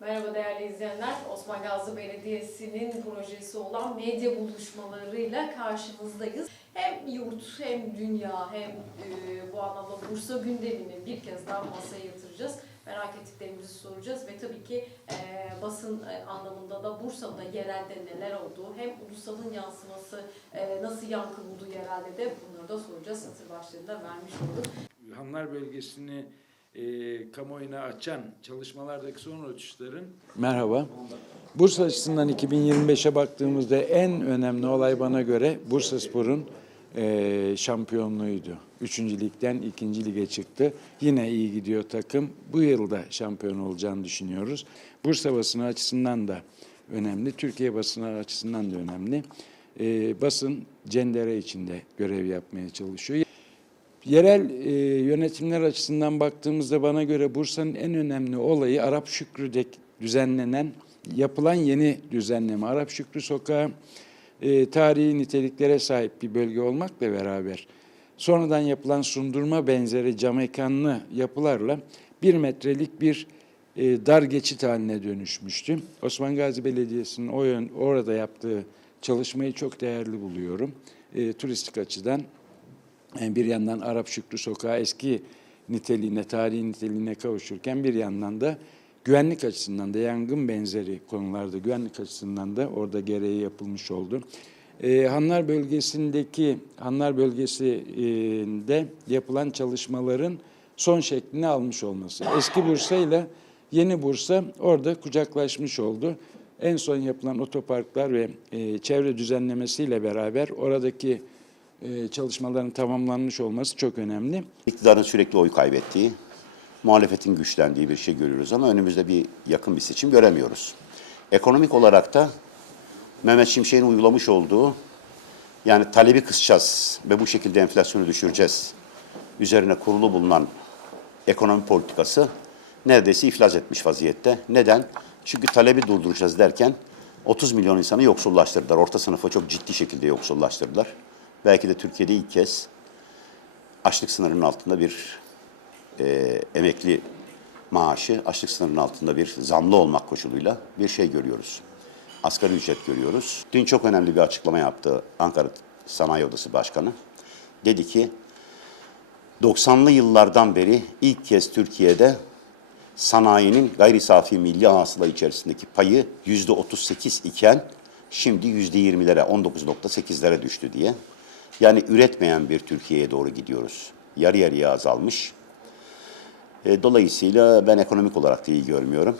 Merhaba değerli izleyenler. Osman Gazi Belediyesi'nin projesi olan medya buluşmalarıyla karşınızdayız. Hem yurt hem dünya hem e, bu anlamda Bursa gündemini bir kez daha masaya yatıracağız. Merak ettiklerimizi soracağız ve tabii ki e, basın e, anlamında da Bursa'da yerelde neler olduğu hem ulusalın yansıması e, nasıl yankı bulduğu yerelde de bunları da soracağız. Satır başlığında vermiş olduk. Hanlar bölgesini e, kamuoyuna açan çalışmalardaki son uçuşların Merhaba. Bursa açısından 2025'e baktığımızda en önemli olay bana göre Bursa Spor'un e, şampiyonluğuydu. Üçüncü ligden ikinci lige çıktı. Yine iyi gidiyor takım. Bu yılda şampiyon olacağını düşünüyoruz. Bursa basını açısından da önemli. Türkiye basını açısından da önemli. E, basın cendere içinde görev yapmaya çalışıyor. Yerel e, yönetimler açısından baktığımızda bana göre Bursa'nın en önemli olayı Arap Şükrü'de düzenlenen, yapılan yeni düzenleme. Arap Şükrü Sokağı e, tarihi niteliklere sahip bir bölge olmakla beraber sonradan yapılan sundurma benzeri cam mekanlı yapılarla bir metrelik bir e, dar geçit haline dönüşmüştü. Osman Gazi Belediyesi'nin o yön, orada yaptığı çalışmayı çok değerli buluyorum. E, turistik açıdan yani bir yandan Arap Şükrü Sokağı eski niteliğine, tarihi niteliğine kavuşurken bir yandan da güvenlik açısından da yangın benzeri konularda güvenlik açısından da orada gereği yapılmış oldu. Ee, Hanlar bölgesindeki Hanlar bölgesinde yapılan çalışmaların son şeklini almış olması. Eski Bursa ile yeni Bursa orada kucaklaşmış oldu. En son yapılan otoparklar ve e, çevre düzenlemesiyle beraber oradaki e, çalışmaların tamamlanmış olması çok önemli. İktidarın sürekli oy kaybettiği, muhalefetin güçlendiği bir şey görüyoruz ama önümüzde bir yakın bir seçim göremiyoruz. Ekonomik olarak da Mehmet Şimşek'in uygulamış olduğu yani talebi kısacağız ve bu şekilde enflasyonu düşüreceğiz. Üzerine kurulu bulunan ekonomi politikası neredeyse iflas etmiş vaziyette. Neden? Çünkü talebi durduracağız derken 30 milyon insanı yoksullaştırdılar. Orta sınıfı çok ciddi şekilde yoksullaştırdılar. Belki de Türkiye'de ilk kez açlık sınırının altında bir e, emekli maaşı, açlık sınırının altında bir zamlı olmak koşuluyla bir şey görüyoruz. Asgari ücret görüyoruz. Dün çok önemli bir açıklama yaptı Ankara Sanayi Odası Başkanı. Dedi ki 90'lı yıllardan beri ilk kez Türkiye'de sanayinin gayri safi milli hasıla içerisindeki payı yüzde 38 iken şimdi yüzde 20'lere 19.8'lere düştü diye. Yani üretmeyen bir Türkiye'ye doğru gidiyoruz. Yarı yarıya azalmış. E, dolayısıyla ben ekonomik olarak da iyi görmüyorum.